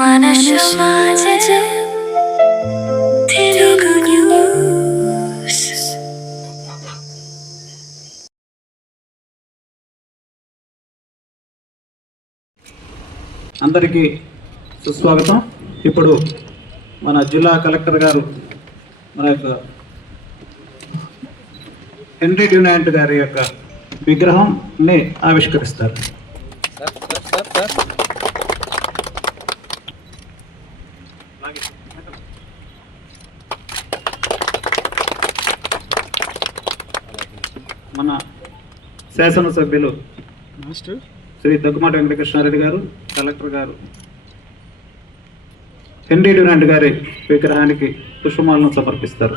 మన సమాజం తెలుగు న్యూస్. అందరికీ సుస్వాగతం. ఇప్పుడు మన జిల్లా కలెక్టర్ గారు మన యొక్క హెన్రీ డ్యునాంట్ గారి యొక్క విగ్రహాన్ని ఆవిష్కరిస్తారు. మన శాసనసభ్యులు శ్రీ దగ్గుమాటి వెంకటకృష్ణారెడ్డి గారు, కలెక్టర్ గారు హెన్రీ డ్యునాంట్ గారి విగ్రహానికి పుష్పమాలను సమర్పిస్తారు.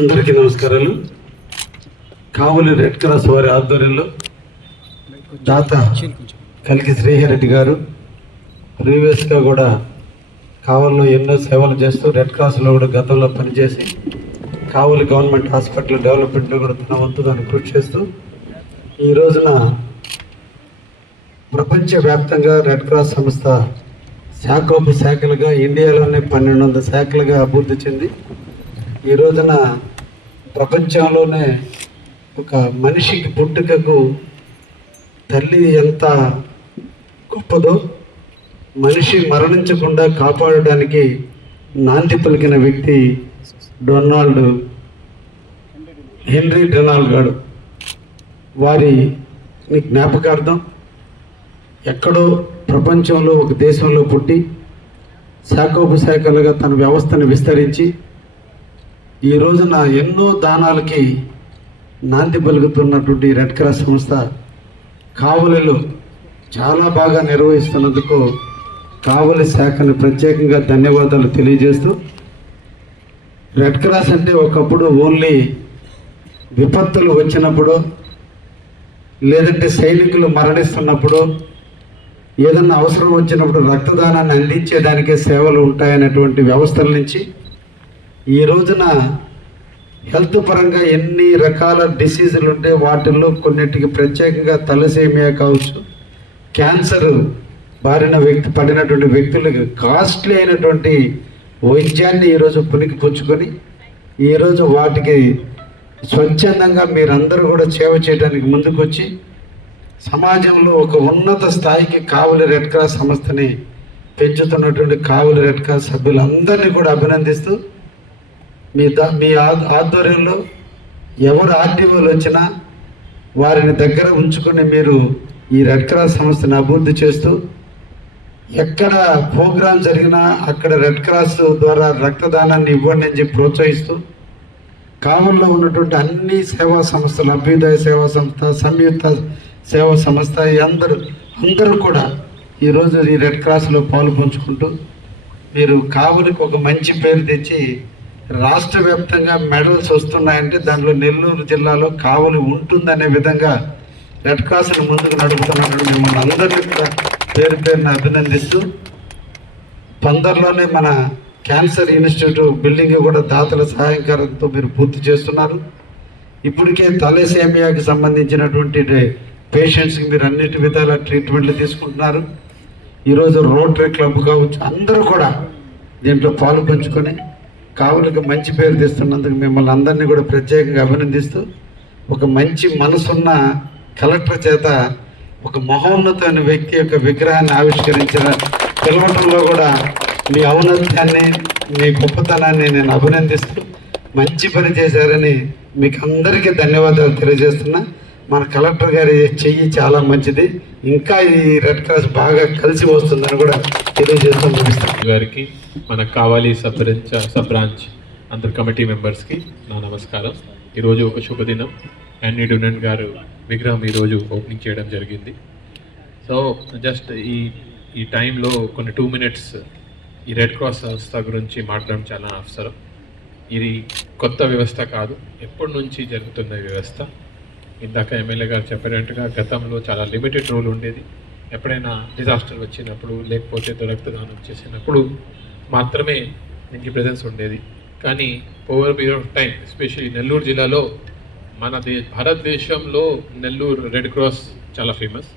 అందరికీ నమస్కారాలు. కావలి రెడ్ క్రాస్ వారి ఆధ్వర్యంలో దాత కలికి శ్రీహరెడ్డి గారు ప్రీవియస్గా కూడా కావలిలో ఎన్నో సేవలు చేస్తూ రెడ్ క్రాస్లో కూడా గతంలో పనిచేసి కావలి గవర్నమెంట్ హాస్పిటల్ డెవలప్మెంట్లో కూడా తన వంతు దాన్ని కృషి చేస్తూ ఈ రోజున ప్రపంచవ్యాప్తంగా రెడ్ క్రాస్ సంస్థ శాఖోపశాఖలుగా ఇండియాలోనే 1200 శాఖలుగా అభివృద్ధి చెంది ఈ రోజున ప్రపంచంలోనే ఒక మనిషికి పుట్టుకకు తల్లి ఎంత గొప్పదో మనిషి మరణించకుండా కాపాడడానికి నాంది పలికిన వ్యక్తి హెన్రీ డ్యునాంట్ గారు. వారి జ్ఞాపకార్థం ఎక్కడో ప్రపంచంలో ఒక దేశంలో పుట్టి శాఖోపశాఖలుగా తన వ్యవస్థను విస్తరించి ఈ రోజున ఎన్నో దానాలకి నాంది పలుకుతున్నటువంటి రెడ్ క్రాస్ సంస్థ కావలిలో చాలా బాగా నిర్వహిస్తున్నందుకు కావలి శాఖను ప్రత్యేకంగా ధన్యవాదాలు తెలియజేస్తూ, రెడ్ క్రాస్ అంటే ఒకప్పుడు ఓన్లీ విపత్తులు వచ్చినప్పుడు లేదంటే సైనికులు మరణిస్తున్నప్పుడు ఏదన్నా అవసరం వచ్చినప్పుడు రక్తదానాన్ని అందించేదానికే సేవలు ఉంటాయనేటువంటి వ్యవస్థల నుంచి ఈ రోజున హెల్త్ పరంగా ఎన్ని రకాల డిసీజులు ఉంటే వాటిల్లో కొన్నిటికి ప్రత్యేకంగా తలసేమియా కావచ్చు, క్యాన్సర్ బారిన పడినటువంటి వ్యక్తులకు కాస్ట్లీ అయినటువంటి వైద్యాన్ని ఈరోజు పునికి పుచ్చుకొని ఈరోజు వాటికి స్వచ్ఛందంగా మీరందరూ కూడా సేవ చేయడానికి ముందుకొచ్చి సమాజంలో ఒక ఉన్నత స్థాయికి కావలి రెడ్ క్రాస్ సంస్థని పెంచుతున్నటువంటి కావలి రెడ్ క్రాస్ సభ్యులందరినీ కూడా అభినందిస్తూ మీ ఆధ్వర్యంలో ఎవరు ఆర్టీఓలు వచ్చినా వారిని దగ్గర ఉంచుకొని మీరు ఈ రెడ్ క్రాస్ సంస్థను అభివృద్ధి చేస్తూ ఎక్కడ ప్రోగ్రాం జరిగినా అక్కడ రెడ్ క్రాస్ ద్వారా రక్తదానాన్ని ఇవ్వండి అని చెప్పి ప్రోత్సహిస్తూ కావలిలో ఉన్నటువంటి అన్ని సేవా సంస్థలు, అభ్యుదయ సేవా సంస్థ, సంయుక్త సేవా సంస్థ అందరూ కూడా ఈరోజు ఈ రెడ్ క్రాస్లో పాలు పంచుకుంటూ మీరు కావలికి ఒక మంచి పేరు తెచ్చి రాష్ట్ర వ్యాప్తంగా మెడల్స్ వస్తున్నాయంటే దాంట్లో నెల్లూరు జిల్లాలో కావలి ఉంటుందనే విధంగా రెడ్ క్రాస్ను ముందుకు నడుపుతున్నటువంటి మిమ్మల్ని అందరినీ కూడా పేరు పేరున అభినందిస్తూ తొందరలోనే మన క్యాన్సర్ ఇన్స్టిట్యూట్ బిల్డింగ్ కూడా దాతల సహాయకారంతో మీరు పూర్తి చేస్తున్నారు. ఇప్పటికే తలసేమియాకి సంబంధించినటువంటి పేషెంట్స్కి మీరు అన్నిటి విధాల ట్రీట్మెంట్లు తీసుకుంటున్నారు. ఈరోజు రోటరీ క్లబ్ కావచ్చు అందరూ కూడా దీంట్లో పాలు పంచుకొని కావలికి మంచి పేరు తెస్తున్నందుకు మిమ్మల్ని అందరినీ కూడా ప్రత్యేకంగా అభినందిస్తూ ఒక మంచి మనసున్న కలెక్టర్ చేత ఒక మహోన్నతమైన వ్యక్తి యొక్క విగ్రహాన్ని పిలవటంలో కూడా మీ ఔన్నత్యాన్ని, మీ గొప్పతనాన్ని నేను అభినందిస్తూ మంచి పని చేశారని మీకు అందరికీ ధన్యవాదాలు తెలియజేస్తున్నా. మన కలెక్టర్ గారి చెయ్యి చాలా మంచిది, ఇంకా ఈ రెడ్ క్రాస్ బాగా కలిసి వస్తుందని కూడా తెలియజేస్తూ ముగిస్తాను. గారికి, మన కావలి సబ్ బ్రాంచ్ అందరు కమిటీ మెంబర్స్కి నా నమస్కారం. ఈరోజు ఒక శుభదినం. హెన్రీ డ్యునాంట్ గారు విగ్రహం ఈరోజు ఓపెనింగ్ చేయడం జరిగింది. సో జస్ట్ ఈ టైంలో కొన్ని 2 minutes ఈ రెడ్ క్రాస్ సంస్థ గురించి మాట్లాడడం చాలా అవసరం. ఇది కొత్త వ్యవస్థ కాదు, ఎప్పటి నుంచి జరుగుతున్న వ్యవస్థ. ఇందాక ఎమ్మెల్యే గారు చెప్పినట్టుగా గతంలో చాలా లిమిటెడ్ రోల్ ఉండేది. ఎప్పుడైనా డిజాస్టర్ వచ్చినప్పుడు లేకపోతే రక్తదానం చేసినప్పుడు మాత్రమే దీనికి ప్రెజెన్స్ ఉండేది. కానీ over period of time especially Nellore జిల్లాలో మన భారతదేశంలో నెల్లూరు రెడ్ క్రాస్ చాలా ఫేమస్.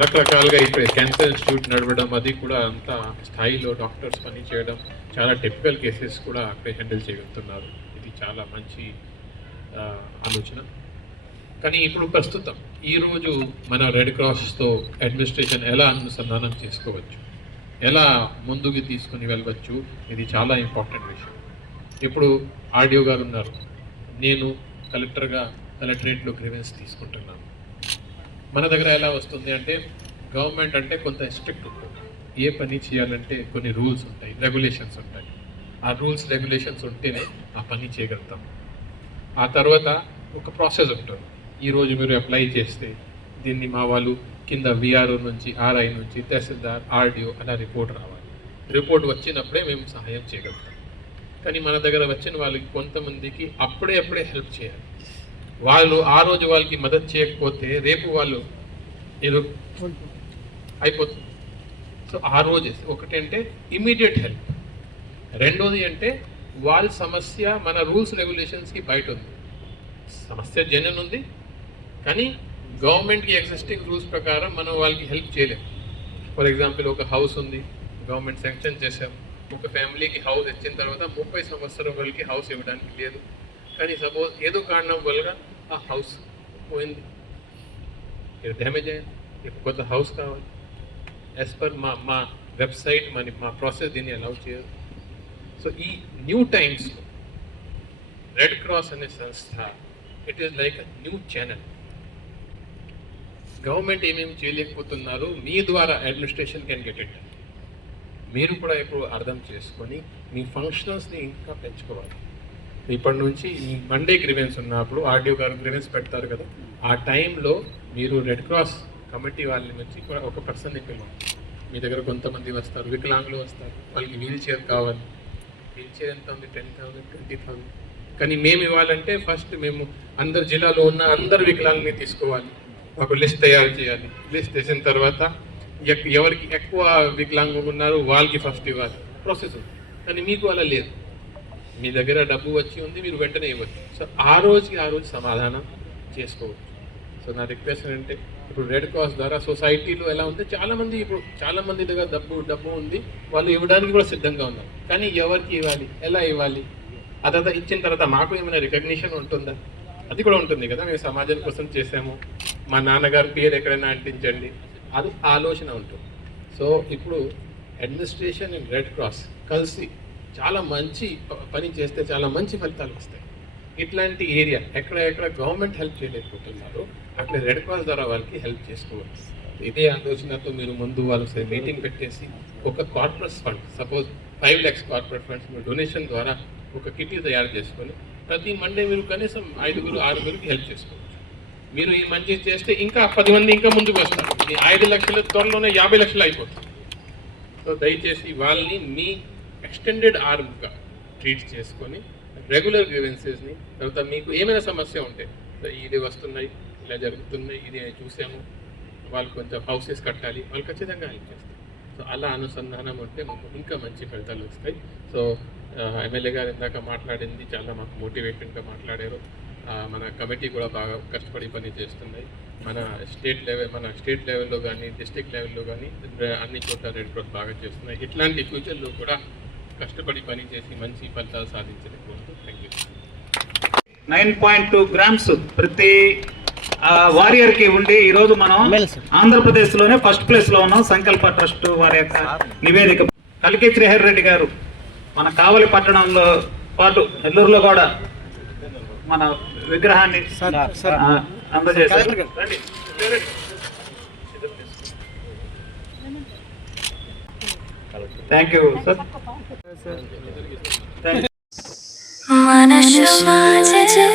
రకరకాలుగా ఇప్పుడు క్యాన్సర్ ఇన్స్టిట్యూట్ నడవడం, అది కూడా అంత స్థాయిలో డాక్టర్స్ పని చేయడం, చాలా టిపికల్ కేసెస్ కూడా అక్కడే హ్యాండిల్ చేయగలుగుతున్నారు. ఇది చాలా మంచి ఆలోచన. కానీ ఇప్పుడు ప్రస్తుతం ఈరోజు మన రెడ్ క్రాస్తో అడ్మినిస్ట్రేషన్ ఎలా అనుసంధానం చేసుకోవచ్చు, ఎలా ముందుకు తీసుకుని వెళ్ళవచ్చు, ఇది చాలా ఇంపార్టెంట్ విషయం. ఇప్పుడు ఆర్డీఓ గారు ఉన్నారు, నేను కలెక్టర్గా కలెక్టరేట్లో గ్రీవెన్స్ తీసుకుంటున్నాను. మన దగ్గర ఎలా వస్తుంది అంటే గవర్నమెంట్ అంటే కొంత స్ట్రిక్ట్ ఉంటుంది. ఏ పని చేయాలంటే కొన్ని రూల్స్ ఉంటాయి, రెగ్యులేషన్స్ ఉంటాయి. ఆ రూల్స్ రెగ్యులేషన్స్ ఉంటేనే ఆ పని చేయగలుగుతాం. ఆ తర్వాత ఒక ప్రాసెస్ ఉంటుంది. ఈరోజు మీరు అప్లై చేస్తే దీన్ని మా వాళ్ళు కింద విఆర్ఓ నుంచి, ఆర్ఐ నుంచి, తహసీల్దార్, ఆర్డీఓ అలా రిపోర్ట్ రావాలి. రిపోర్ట్ వచ్చినప్పుడే మేము సహాయం చేయగలుగుతాం. కానీ మన దగ్గర వచ్చిన వాళ్ళకి కొంతమందికి అప్పుడే హెల్ప్ చేయాలి. వాళ్ళు ఆ రోజు వాళ్ళకి మద్దతు చేయకపోతే రేపు వాళ్ళు ఏదో అయిపోతుంది. సో ఆ రోజు ఒకటంటే ఇమీడియట్ హెల్ప్, రెండోది అంటే వాళ్ళ సమస్య మన రూల్స్ రెగ్యులేషన్స్కి బయట ఉంది. సమస్య జెన్యున్ ఉంది, కానీ గవర్నమెంట్కి ఎగ్జిస్టింగ్ రూల్స్ ప్రకారం మనం వాళ్ళకి హెల్ప్ చేయలేము. ఫర్ ఎగ్జాంపుల్, ఒక హౌస్ ఉంది, గవర్నమెంట్ శాంక్షన్ చేసాం. ఒక ఫ్యామిలీకి హౌస్ ఇచ్చిన తర్వాత 30 సంవత్సరం వాళ్ళకి హౌస్ ఇవ్వడానికి లేదు. కానీ సపోజ్ ఏదో కారణం వల్ల ఆ హౌస్ పోయింది, డ్యామేజ్ అయింది, ఇప్పుడు కొత్త హౌస్ కావాలి. యాజ్ పర్ మా వెబ్సైట్ మా ప్రాసెస్ దీన్ని అలౌ చేయదు. సో ఈ న్యూ టైమ్స్ రెడ్ క్రాస్ అనే సంస్థ it is like a new channel. Government ఏమేమి చేయలేకపోతున్నారు, మీ ద్వారా అడ్మినిస్ట్రేషన్ కెన్ గెట్ ఇట్. మీరు కూడా ఇప్పుడు అర్థం చేసుకొని మీ ఫంక్షనల్స్ని ఇంకా పెంచుకోవాలి. ఇప్పటి నుంచి ఈ మండే గ్రీవెన్స్ ఉన్నప్పుడు ఆర్డీఓ గారు గ్రీవెన్స్ పెడతారు కదా, ఆ టైంలో మీరు రెడ్ క్రాస్ కమిటీ వాళ్ళ నుంచి కూడా ఒక పర్సన్ని పిలవాలి. మీ దగ్గర కొంతమంది వస్తారు, వికలాంగులు వస్తారు, వాళ్ళకి వీల్ చైర్ కావాలి. వీల్ చైర్ ఎంత ఉంది? 10,000, 20,000. కానీ మేము ఇవ్వాలంటే ఫస్ట్ మేము అందరు జిల్లాలో ఉన్న అందరు వికలాంగుల్ని తీసుకోవాలి, ఒక లిస్ట్ తయారు చేయాలి. లిస్ట్ చేసిన తర్వాత ఎవరికి ఎక్కువ వికలాంగులు ఉన్నారో వాళ్ళకి ఫస్ట్ ఇవ్వాలి. ప్రాసెస్ ఉంది. కానీ మీకు అలా లేదు, మీ దగ్గర డబ్బు వచ్చి ఉంది, మీరు వెంటనే ఇవ్వచ్చు. సో ఆ రోజుకి సమాధానం చేసుకోవచ్చు. సో నా రిక్వెస్ట్ ఏంటంటే, ఇప్పుడు రెడ్ క్రాస్ ద్వారా సొసైటీలో ఎలా ఉంది, చాలా మంది దగ్గర డబ్బు ఉంది, వాళ్ళు ఇవ్వడానికి కూడా సిద్ధంగా ఉన్నారు. కానీ ఎవరికి ఇవ్వాలి, ఎలా ఇవ్వాలి, ఆ తర్వాత ఇచ్చిన తర్వాత మాకు ఏమైనా రికగ్నిషన్ ఉంటుందా? అది కూడా ఉంటుంది కదా, మేము సమాజం కోసం చేసాము, మా నాన్నగారి పేరు ఎక్కడైనా అంటించండి, అది ఆలోచన ఉంటుంది. సో ఇప్పుడు అడ్మినిస్ట్రేషన్ అండ్ రెడ్ క్రాస్ కలిసి చాలా మంచి పని చేస్తే చాలా మంచి ఫలితాలు వస్తాయి. ఇట్లాంటి ఏరియా ఎక్కడ గవర్నమెంట్ హెల్ప్ చేయలేకపోతున్నారు, అక్కడ రెడ్ క్రాస్ ద్వారా వాళ్ళకి హెల్ప్ చేసుకోవచ్చు. ఇదే ఆలోచనతో మీరు ముందు వాళ్ళు మీటింగ్ పెట్టేసి ఒక corporate fund, suppose 5 lakhs corporate funds మీరు డొనేషన్ ద్వారా ఒక కిటీ తయారు చేసుకొని ప్రతి మండే మీరు కనీసం 5-6 హెల్ప్ చేసుకోవచ్చు. మీరు ఈ మంచి చేస్తే ఇంకా 10 మంది ఇంకా ముందుకు వస్తారు. ఈ 5 లక్షల త్వరలోనే 50 లక్షలు అయిపోతుంది. సో దయచేసి వాళ్ళని మీ ఎక్స్టెండెడ్ ఆర్మ్గా ట్రీట్ చేసుకొని రెగ్యులర్ గ్రీవెన్సెస్ని, తర్వాత మీకు ఏమైనా సమస్య ఉంటే ఇది వస్తున్నాయి, ఇలా జరుగుతున్నాయి, ఇది చూసాము, వాళ్ళు కొంచెం హౌసెస్ కట్టాలి, వాళ్ళు ఖచ్చితంగా హెల్ప్ చేస్తారు. సో అలా అనుసంధానం ఉంటే మాకు ఇంకా మంచి ఫలితాలు వస్తాయి. సో ఎమ్మెల్యే గారు ఇందాక మాట్లాడింది చాలా మాకు మోటివేషన్గా మాట్లాడారు. మన కమిటీ కూడా బాగా కష్టపడి పని చేస్తున్నాయి. మన స్టేట్ లెవెల్లో కానీ డిస్ట్రిక్ట్ లెవెల్లో కానీ అన్ని చోట్ల రెడ్ క్రాస్ బాగా చేస్తున్నాయి. ఇట్లాంటి ఫ్యూచర్లో కూడా కష్టపడి పని చేసి మంచి ఫలితాలు సాధించడం కోరుతూ థ్యాంక్ యూ. 9.2 grams ప్రతి వారియర్కి ఉండి ఈరోజు మనం ఆంధ్రప్రదేశ్లోనే ఫస్ట్ ప్లేస్లో ఉన్నాం. సంకల్ప ట్రస్ట్ వారి యొక్క నివేదిక. కలికి శ్రీహరి రెడ్డి గారు మన కావలి పట్టణంలో పాటు నెల్లూరులో కూడా మన విగ్రహాన్ని అందజేశారు. Thank you sir. Mana Shasmaja